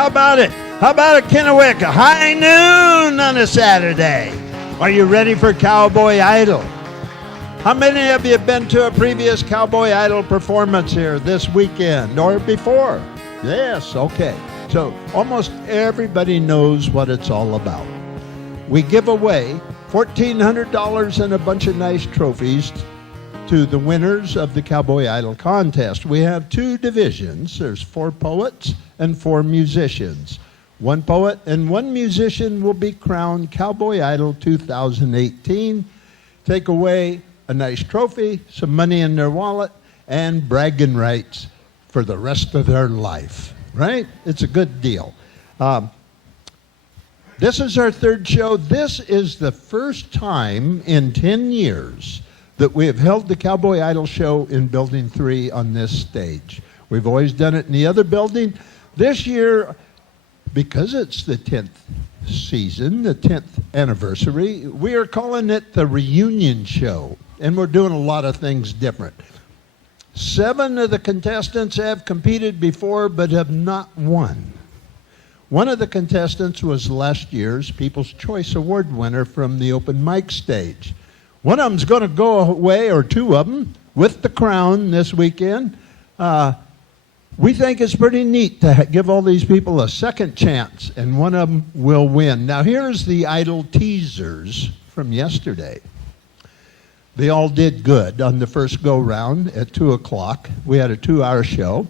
How about it? How about a Kennewick, a high noon on a Saturday? Are you ready for Cowboy Idol? How many of you have been to a previous Cowboy Idol performance here this weekend or before? Yes, okay. So almost everybody knows what it's all about. We give away $1,400 and a bunch of nice trophies to the winners of the Cowboy Idol contest. We have two divisions. There's 4 poets and 4 musicians. 1 poet and 1 musician will be crowned Cowboy Idol 2018. Take away a nice trophy, some money in their wallet, and bragging rights for the rest of their life, right? It's a good deal. This is our 3rd show. This is the first time in 10 years that we have held the Cowboy Idol show in Building 3 on this stage. We've always done it in the other building. This year, because it's the 10th season, the 10th anniversary, we are calling it the Reunion Show, and we're doing a lot of things different. 7 of the contestants have competed before but have not won. One of the contestants was last year's People's Choice Award winner from the open mic stage. One of them's going to go away, or 2 of them, with the crown this weekend. We think it's pretty neat to give all these people a second chance, and one of them will win. Now, here's the Idol teasers from yesterday. They all did good on the first go-round at 2 o'clock. We had a 2-hour show.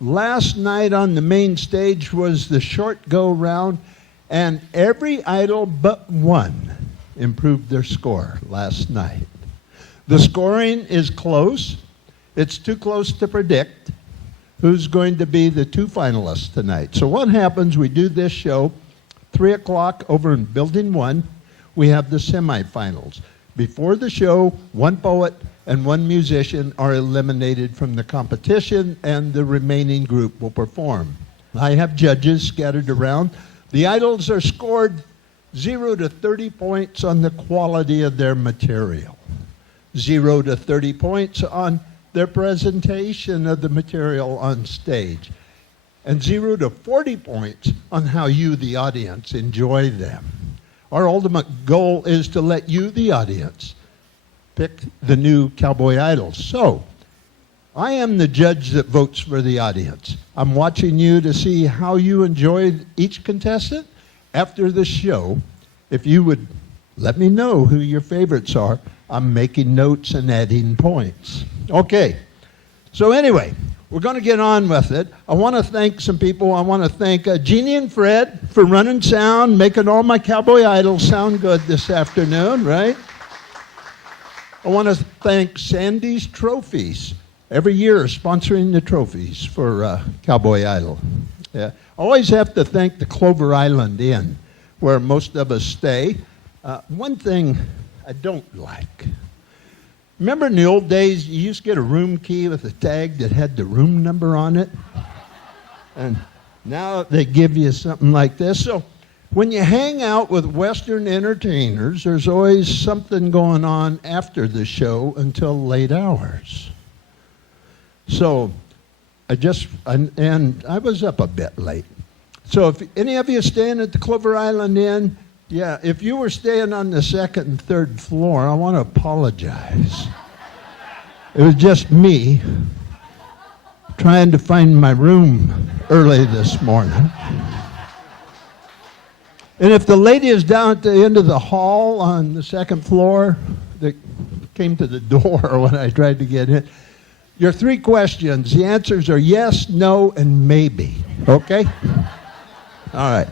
Last night on the main stage was the short go-round, and every Idol but one improved their score last night. The scoring is close. It's too close to predict who's going to be the 2 finalists tonight. So what happens, we do this show, 3 o'clock over in Building 1, we have the semifinals. Before the show, 1 poet and 1 musician are eliminated from the competition, and the remaining group will perform. I have judges scattered around. The idols are scored 0 to 30 points on the quality of their material, 0 to 30 points on their presentation of the material on stage, and 0 to 40 points on how you, the audience, enjoy them. Our ultimate goal is to let you, the audience, pick the new Cowboy Idols. So, I am the judge that votes for the audience. I'm watching you to see how you enjoyed each contestant. After the show, if you would let me know who your favorites are, I'm making notes and adding points. Okay, so anyway, we're going to get on with it. I want to thank some people. I want to thank Jeannie and Fred for running sound, making all my Cowboy Idols sound good this afternoon, right? I want to thank Sandy's Trophies, every year sponsoring the trophies for Cowboy Idol. Yeah. I always have to thank the Clover Island Inn, where most of us stay. One thing I don't like. Remember in the old days, you used to get a room key with a tag that had the room number on it? And now they give you something like this. So when you hang out with Western entertainers, there's always something going on after the show until late hours. So I was up a bit late. So if any of you staying at the Clover Island Inn, yeah, if you were staying on the 2nd and 3rd floor, I want to apologize. It was just me trying to find my room early this morning. And if the lady is down at the end of the hall on the 2nd floor that came to the door when I tried to get in, your 3 questions, the answers are yes, no, and maybe, okay? All right.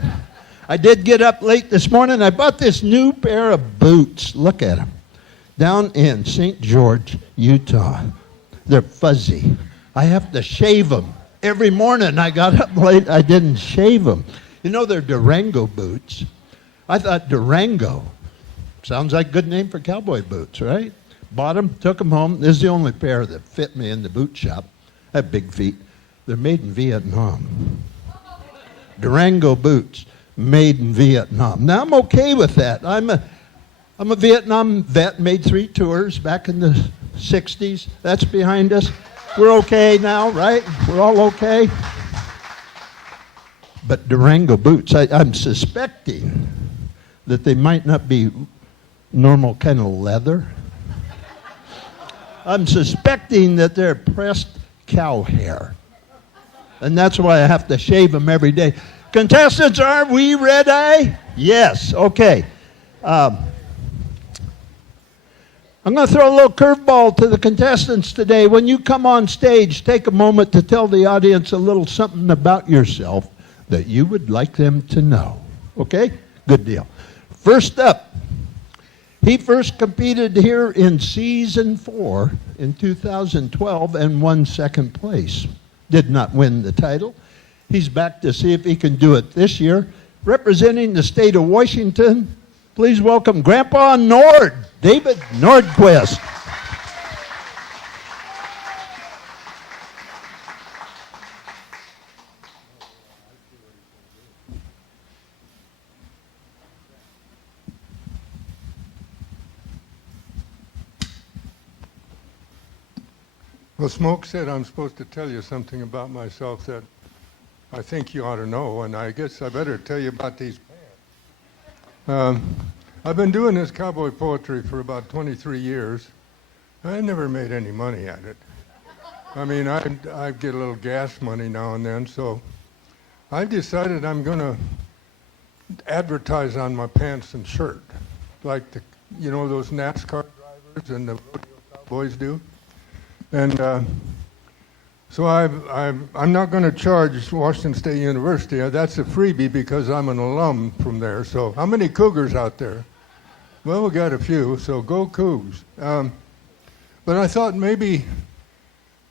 I did get up late this morning. I bought this new pair of boots. Look at them. Down in St. George, Utah. They're fuzzy. I have to shave them. Every morning I got up late, I didn't shave them. You know, they're Durango boots. I thought Durango sounds like a good name for cowboy boots, right? Bought them, took them home. This is the only pair that fit me in the boot shop. I have big feet. They're made in Vietnam. Durango boots. Made in Vietnam. Now, I'm okay with that. I'm a Vietnam vet, made 3 tours back in the 60s. That's behind us. We're okay now, right? We're all okay. but Durango boots. I'm suspecting that they might not be normal kind of leather. I'm suspecting that they're pressed cow hair. And that's why I have to shave them every day. Contestants, are we ready? Yes, okay. I'm going to throw a little curveball to the contestants today. When you come on stage, take a moment to tell the audience a little something about yourself that you would like them to know. Okay? Good deal. First up, he first competed here in season 4 in 2012 and won second place. Did not win the title. He's back to see if he can do it this year. Representing the state of Washington, please welcome Grandpa David Nordquist. Well, Smoke said I'm supposed to tell you something about myself that I think you ought to know, and I guess I better tell you about these pants. I've been doing this cowboy poetry for about 23 years. I never made any money at it. I mean, I get a little gas money now and then, so I decided I'm going to advertise on my pants and shirt, like those NASCAR drivers and the rodeo cowboys do. And so I'm not going to charge Washington State University. That's a freebie because I'm an alum from there. So how many Cougars out there? Well, we got a few, so go Cougs. But I thought maybe,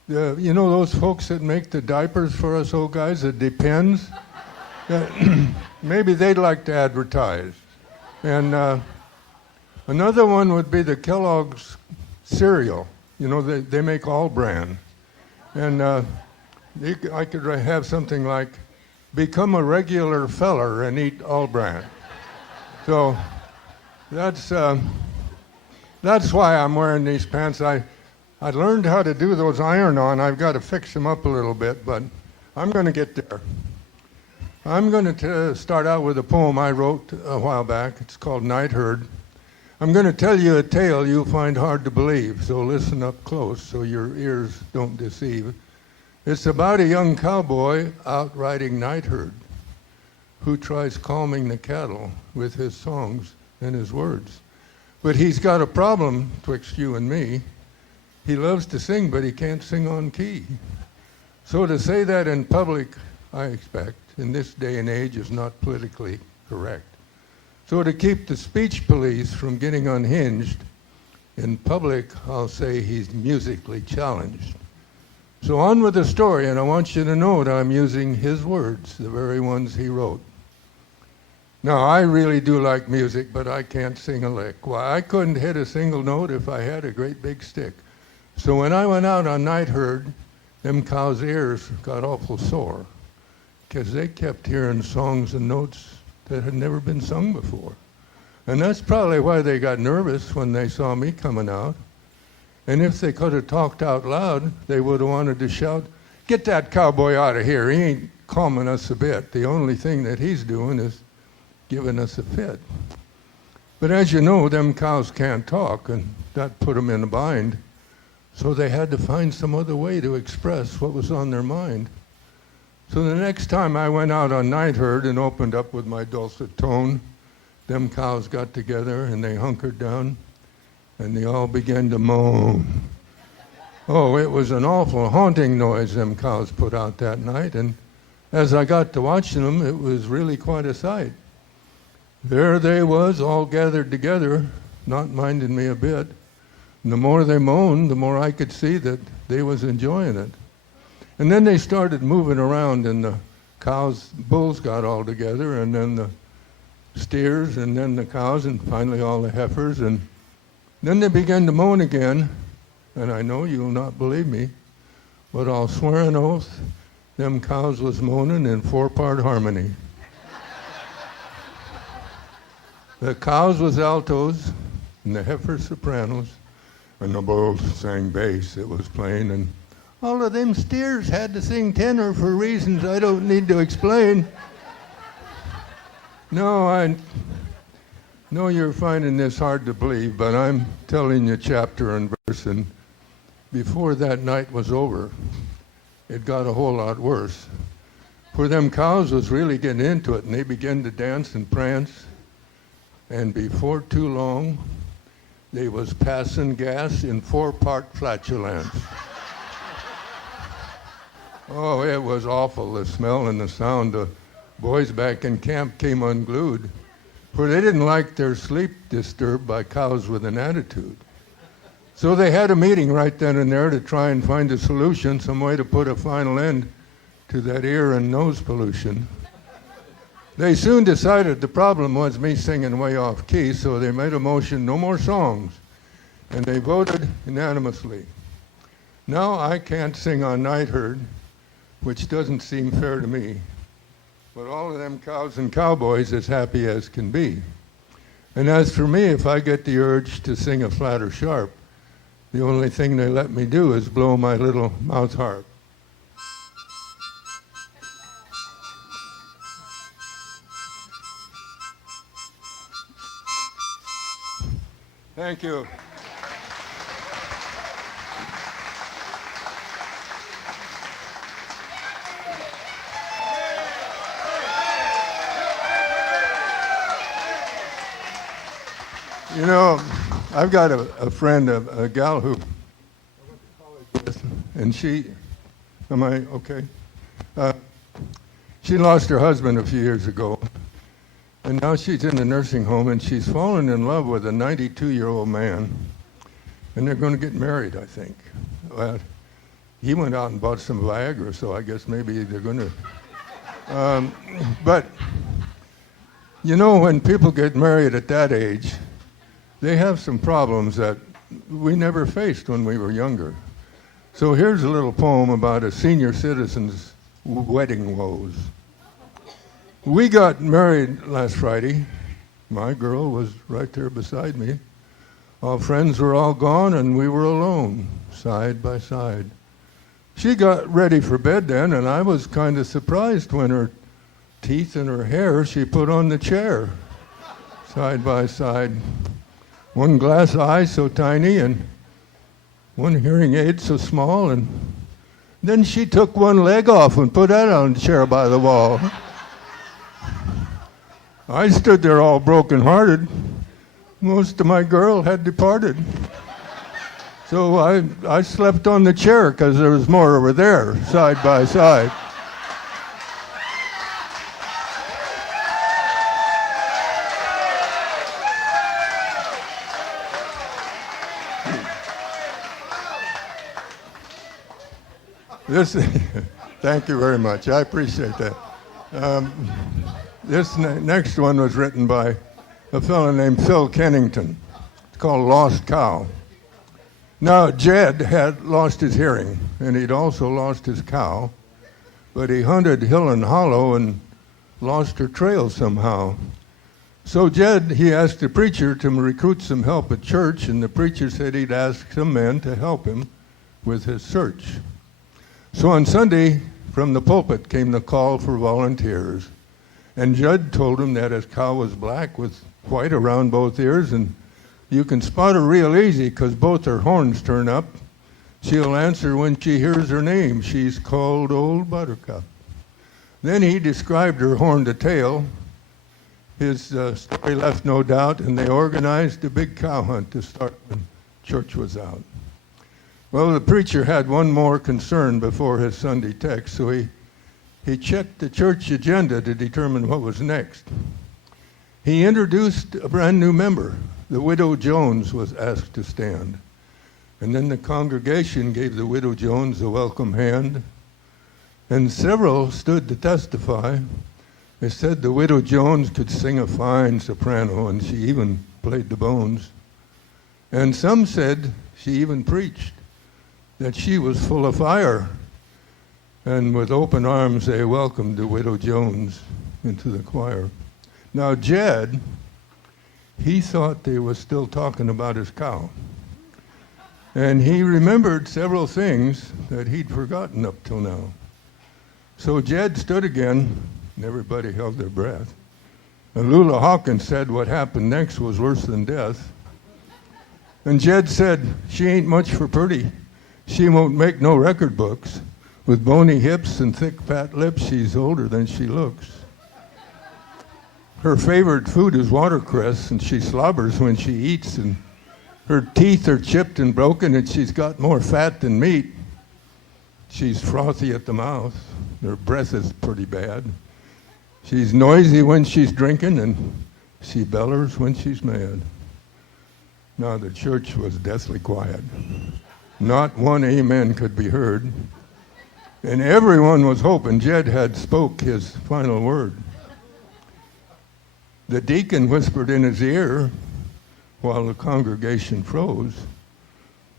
those folks that make the diapers for us old guys, it depends. Maybe they'd like to advertise. And another one would be the Kellogg's cereal. They make all brand. And I could have something like, become a regular feller and eat all brand. So that's why I'm wearing these pants. I learned how to do those iron-on. I've got to fix them up a little bit, but I'm going to get there. I'm going to start out with a poem I wrote a while back. It's called Night Herd. I'm going to tell you a tale you'll find hard to believe, so listen up close so your ears don't deceive. It's about a young cowboy out riding night herd who tries calming the cattle with his songs and his words. But he's got a problem twixt you and me. He loves to sing, but he can't sing on key. So to say that in public, I expect, in this day and age is not politically correct. So to keep the speech police from getting unhinged, in public, I'll say he's musically challenged. So on with the story, and I want you to know that I'm using his words, the very ones he wrote. Now, I really do like music, but I can't sing a lick. Why, I couldn't hit a single note if I had a great big stick. So when I went out on night herd, them cows' ears got awful sore, because they kept hearing songs and notes that had never been sung before. And that's probably why they got nervous when they saw me coming out. And if they could have talked out loud, they would have wanted to shout, "Get that cowboy out of here. He ain't calming us a bit. The only thing that he's doing is giving us a fit." But as you know, them cows can't talk, and that put them in a bind. So they had to find some other way to express what was on their mind. So the next time I went out on night herd and opened up with my dulcet tone, them cows got together and they hunkered down and they all began to moan. Oh, it was an awful haunting noise them cows put out that night, and as I got to watching them, it was really quite a sight. There they was, all gathered together, not minding me a bit. And the more they moaned, the more I could see that they was enjoying it. And then they started moving around, and the bulls got all together, and then the steers, and then the cows, and finally all the heifers. And then they began to moan again, and I know you'll not believe me, but I'll swear an oath, them cows was moaning in 4-part harmony. The cows was altos, and the heifers sopranos, and the bulls sang bass. It was plain, and all of them steers had to sing tenor for reasons I don't need to explain. No, I know you're finding this hard to believe, but I'm telling you chapter and verse, and before that night was over, it got a whole lot worse. For them cows was really getting into it, and they began to dance and prance, and before too long, they was passing gas in 4-part flatulence. Oh, it was awful, the smell and the sound. The boys back in camp came unglued, for they didn't like their sleep disturbed by cows with an attitude. So they had a meeting right then and there to try and find a solution, some way to put a final end to that ear and nose pollution. They soon decided the problem was me singing way off key, so they made a motion, no more songs, and they voted unanimously. Now I can't sing on Night Herd, which doesn't seem fair to me, but all of them cows and cowboys as happy as can be. And as for me, if I get the urge to sing a flat or sharp, the only thing they let me do is blow my little mouth harp. Thank you. You know, I've got a friend, a gal who, and she, am I okay? She lost her husband a few years ago, and now she's in a nursing home, and she's fallen in love with a 92-year-old man, and they're going to get married, I think. Well, he went out and bought some Viagra, so I guess maybe they're going to. But, you know, when people get married at that age, they have some problems that we never faced when we were younger. So here's a little poem about a senior citizen's wedding woes. We got married last Friday. My girl was right there beside me. Our friends were all gone and we were alone, side by side. She got ready for bed then, and I was kind of surprised when her teeth and her hair she put on the chair, side by side. One glass eye so tiny and one hearing aid so small, and then she took one leg off and put that on the chair by the wall. I stood there all broken-hearted. Most of my girl had departed. So I slept on the chair because there was more over there, side by side. Thank you very much. I appreciate that. This next one was written by a fellow named Phil Kennington. It's called Lost Cow. Now, Jed had lost his hearing, and he'd also lost his cow, but he hunted hill and hollow and lost her trail somehow. So Jed, he asked the preacher to recruit some help at church, and the preacher said he'd ask some men to help him with his search. So on Sunday, from the pulpit came the call for volunteers. And Judd told him that his cow was black with white around both ears, and you can spot her real easy because both her horns turn up. She'll answer when she hears her name. She's called Old Buttercup. Then he described her horn to tail. His story left no doubt, and they organized a big cow hunt to start when church was out. Well, the preacher had one more concern before his Sunday text, so he checked the church agenda to determine what was next. He introduced a brand new member. The widow Jones was asked to stand. And then the congregation gave the widow Jones a welcome hand. And several stood to testify. They said the widow Jones could sing a fine soprano, and she even played the bones. And some said she even preached, that she was full of fire. And with open arms, they welcomed the widow Jones into the choir. Now, Jed, he thought they were still talking about his cow. And he remembered several things that he'd forgotten up till now. So Jed stood again, and everybody held their breath. And Lula Hawkins said what happened next was worse than death. And Jed said, she ain't much for pretty. She won't make no record books. With bony hips and thick fat lips, she's older than she looks. Her favorite food is watercress, and she slobbers when she eats, and her teeth are chipped and broken, and she's got more fat than meat. She's frothy at the mouth. Her breath is pretty bad. She's noisy when she's drinking, and she bellers when she's mad. Now the church was deathly quiet. Not one amen could be heard. And everyone was hoping Jed had spoke his final word. The deacon whispered in his ear while the congregation froze.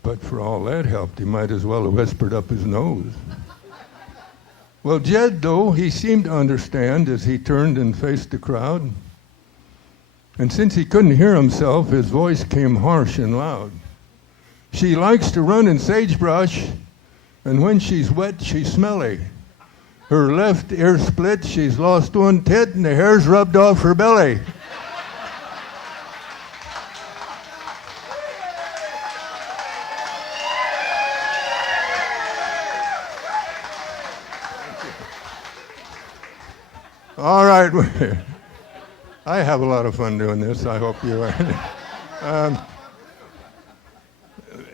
But for all that helped, he might as well have whispered up his nose. Well, Jed, though, he seemed to understand as he turned and faced the crowd. And since he couldn't hear himself, his voice came harsh and loud. She likes to run in sagebrush, and when she's wet, she's smelly. Her left ear split, she's lost one tit, and the hair's rubbed off her belly. All right. I have a lot of fun doing this. I hope you are.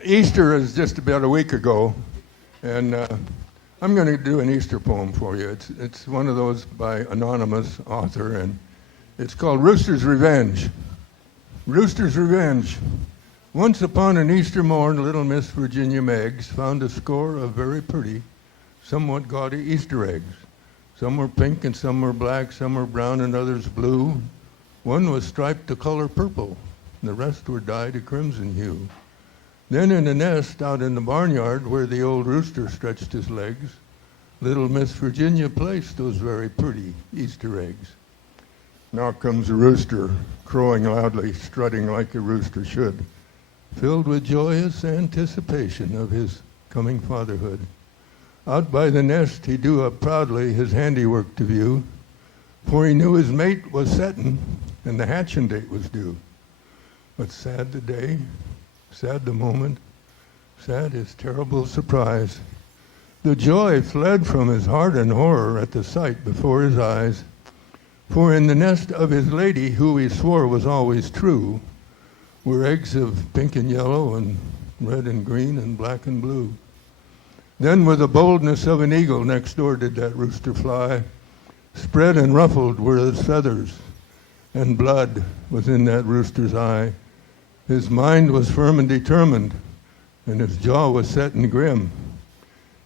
Easter is just about a week ago, and I'm going to do an Easter poem for you. It's one of those by anonymous author, and it's called Rooster's Revenge. Rooster's Revenge. Once upon an Easter morn, little Miss Virginia Meggs found a score of very pretty, somewhat gaudy Easter eggs. Some were pink and some were black, some were brown and others blue. One was striped the color purple, and the rest were dyed a crimson hue. Then in a nest out in the barnyard where the old rooster stretched his legs, little Miss Virginia placed those very pretty Easter eggs. Now comes the rooster, crowing loudly, strutting like a rooster should, filled with joyous anticipation of his coming fatherhood. Out by the nest he drew up proudly his handiwork to view, for he knew his mate was settin' and the hatchin' date was due. But sad the day, sad the moment, sad his terrible surprise. The joy fled from his heart in horror at the sight before his eyes. For in the nest of his lady, who he swore was always true, were eggs of pink and yellow and red and green and black and blue. Then with the boldness of an eagle next door did that rooster fly. Spread and ruffled were his feathers, and blood was in that rooster's eye. His mind was firm and determined, and his jaw was set and grim.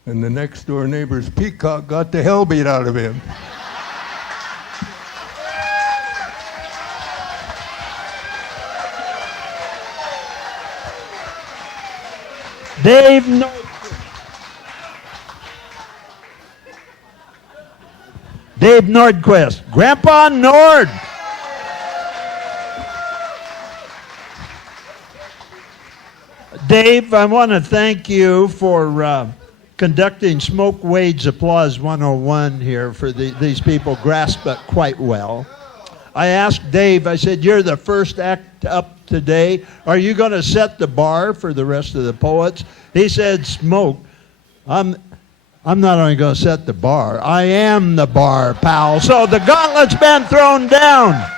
And the next door neighbor's peacock got the hell beat out of him. Dave Nordquist. Dave Nordquist. Grandpa Nord. Dave, I want to thank you for conducting Smoke Wade's Applause 101 here for these people grasp it quite well. I asked Dave, I said, you're the first act up today. Are you going to set the bar for the rest of the poets? He said, Smoke, I'm not only going to set the bar, I am the bar, pal. So the gauntlet's been thrown down.